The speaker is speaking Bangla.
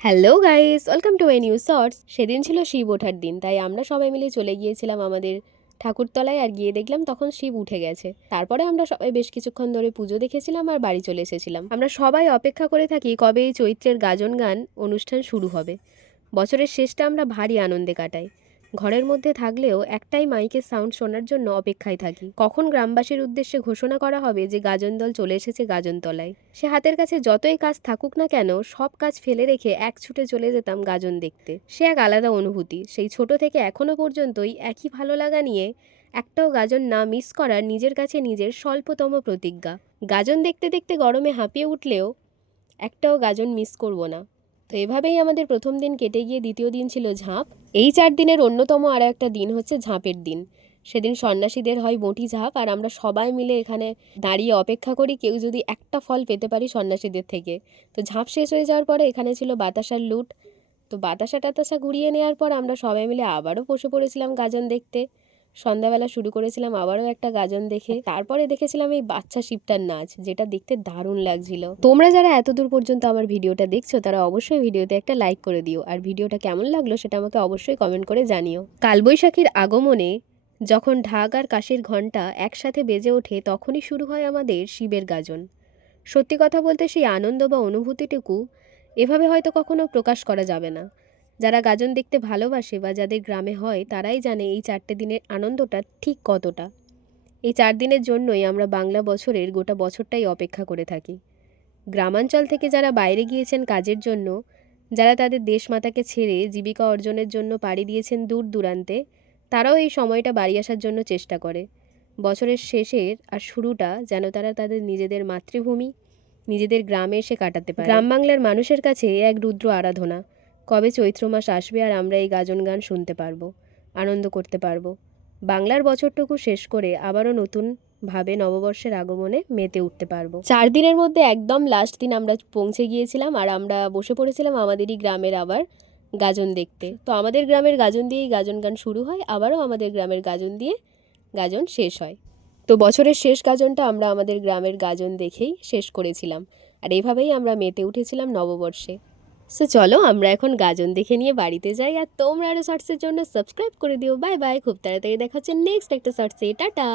Hello guys, welcome to my new shorts. সেদিন ছিল শিব ওঠার দিন, তাই আমরা সবাই মিলে চলে গিয়েছিলাম আমাদের ঠাকুরতলায়। আর গিয়ে দেখলাম তখন শিব উঠে গেছে। তারপরে আমরা সবাই বেশ কিছুক্ষণ ধরে পুজো দেখেছিলাম আর বাড়ি চলে এসেছিলাম। আমরা সবাই অপেক্ষা করে থাকি কবে এই চৈত্রের গাজন গান অনুষ্ঠান শুরু হবে। বছরের শেষটা আমরা ভারী আনন্দে কাটাই। ঘরের মধ্যে থাকলেও একটাই মাইকের সাউন্ড শোনার জন্য অপেক্ষায় থাকি, কখন গ্রামবাসীর উদ্দেশ্যে ঘোষণা করা হবে যে গাজন দল চলে এসেছে গাজনতলায়। সে হাতের কাছে যতই কাজ থাকুক না কেন, সব কাজ ফেলে রেখে এক ছুটে চলে যেতাম গাজন দেখতে। সে এক আলাদা অনুভূতি। সেই ছোট থেকে এখনো পর্যন্তই একই ভালো লাগা নিয়ে একটাও গাজন না মিস করার নিজের কাছে নিজের স্বল্পতম প্রতিজ্ঞা। গাজন দেখতে দেখতে গরমে হাঁপিয়ে উঠলেও একটাও গাজন মিস করব না। তো এভাবেই আমাদের প্রথম দিন কেটে গিয়ে দ্বিতীয় দিন ছিল ঝাঁপ। এই 4 দিনের অন্যতম আর একটা দিন হচ্ছে ঝাঁপের দিন। সেদিন সন্ন্যাসীদের হয় বঁটি ঝাঁপ, আর আমরা সবাই মিলে এখানে দাঁড়িয়ে অপেক্ষা করি কেউ যদি একটা ফল পেতে পারি সন্ন্যাসীদের থেকে। তো ঝাঁপ শেষ হয়ে যাওয়ার পরে এখানে ছিল বাতাসার লুট। তো বাতাসা টাতাসা ঘুরিয়ে নেওয়ার পর আমরা সবাই মিলে আবারও বসে পড়েছিলাম গাজন দেখতে। সন্ধ্যাবেলা শুরু করেছিলাম আবারও একটা গাজন দেখে। তারপরে দেখেছিলাম এই বাচ্চা শিবটার নাচ, যেটা দেখতে দারুণ লাগছিল। তোমরা যারা এতদূর পর্যন্ত আমার ভিডিওটা দেখছো তারা অবশ্যই ভিডিওতে একটা লাইক করে দিও, আর ভিডিওটা কেমন লাগলো সেটা আমাকে অবশ্যই কমেন্ট করে জানিও। কালবৈশাখীর আগমনে যখন ঢাক আর কাশির ঘণ্টা একসাথে বেজে ওঠে, তখনই শুরু হয় আমাদের শিবের গাজন। সত্যি কথা বলতে সেই আনন্দ বা অনুভূতিটুকু এভাবে হয়তো কখনো প্রকাশ করা যাবে না। যারা গাজন দেখতে ভালোবাসে বা যাদের গ্রামে হয় তারাই জানে এই 4টে দিনের আনন্দটা ঠিক কতটা। এই 4 দিনের জন্যই আমরা বাংলা বছরের গোটা বছরটাই অপেক্ষা করে থাকি। গ্রামাঞ্চল থেকে যারা বাইরে গিয়েছেন কাজের জন্য, যারা তাদের দেশমাতাকে ছেড়ে জীবিকা অর্জনের জন্য পাড়ি দিয়েছেন দূর দূরান্তে, তারাও এই সময়টা বাড়ি আসার জন্য চেষ্টা করে। বছরের শেষের আর শুরুটা যেন তারা তাদের নিজেদের মাতৃভূমি, নিজেদের গ্রামে এসে কাটাতে পারে। গ্রাম বাংলার মানুষের কাছে এক রুদ্র আরাধনা। কবে চৈত্র মাস আসবে আর আমরা এই গাজন গান শুনতে পারবো, আনন্দ করতে পারবো, বাংলার বছরটুকু শেষ করে আবারও নতুনভাবে নববর্ষের আগমনে মেতে উঠতে পারবো। 4 দিনের মধ্যে একদম লাস্ট দিন আমরা পৌঁছে গিয়েছিলাম, আর আমরা বসে পড়েছিলাম আমাদেরই গ্রামের আবার গাজন দেখতে। তো আমাদের গ্রামের গাজন দিয়েই গাজন গান শুরু হয়, আবারও আমাদের গ্রামের গাজন দিয়ে গাজন শেষ হয়। তো বছরের শেষ গাজনটা আমরা আমাদের গ্রামের গাজন দেখেই শেষ করেছিলাম, আর এইভাবেই আমরা মেতে উঠেছিলাম নববর্ষে। সো চলো আমরা এখন গাজন দেখে নিয়ে বাড়িতে যাই, আর তোমরা আরও শর্টসের জন্য সাবস্ক্রাইব করে দিও। বাই বাই, খুব তাড়াতাড়ি দেখা হচ্ছে নেক্সট একটা শর্টসে। টাটা।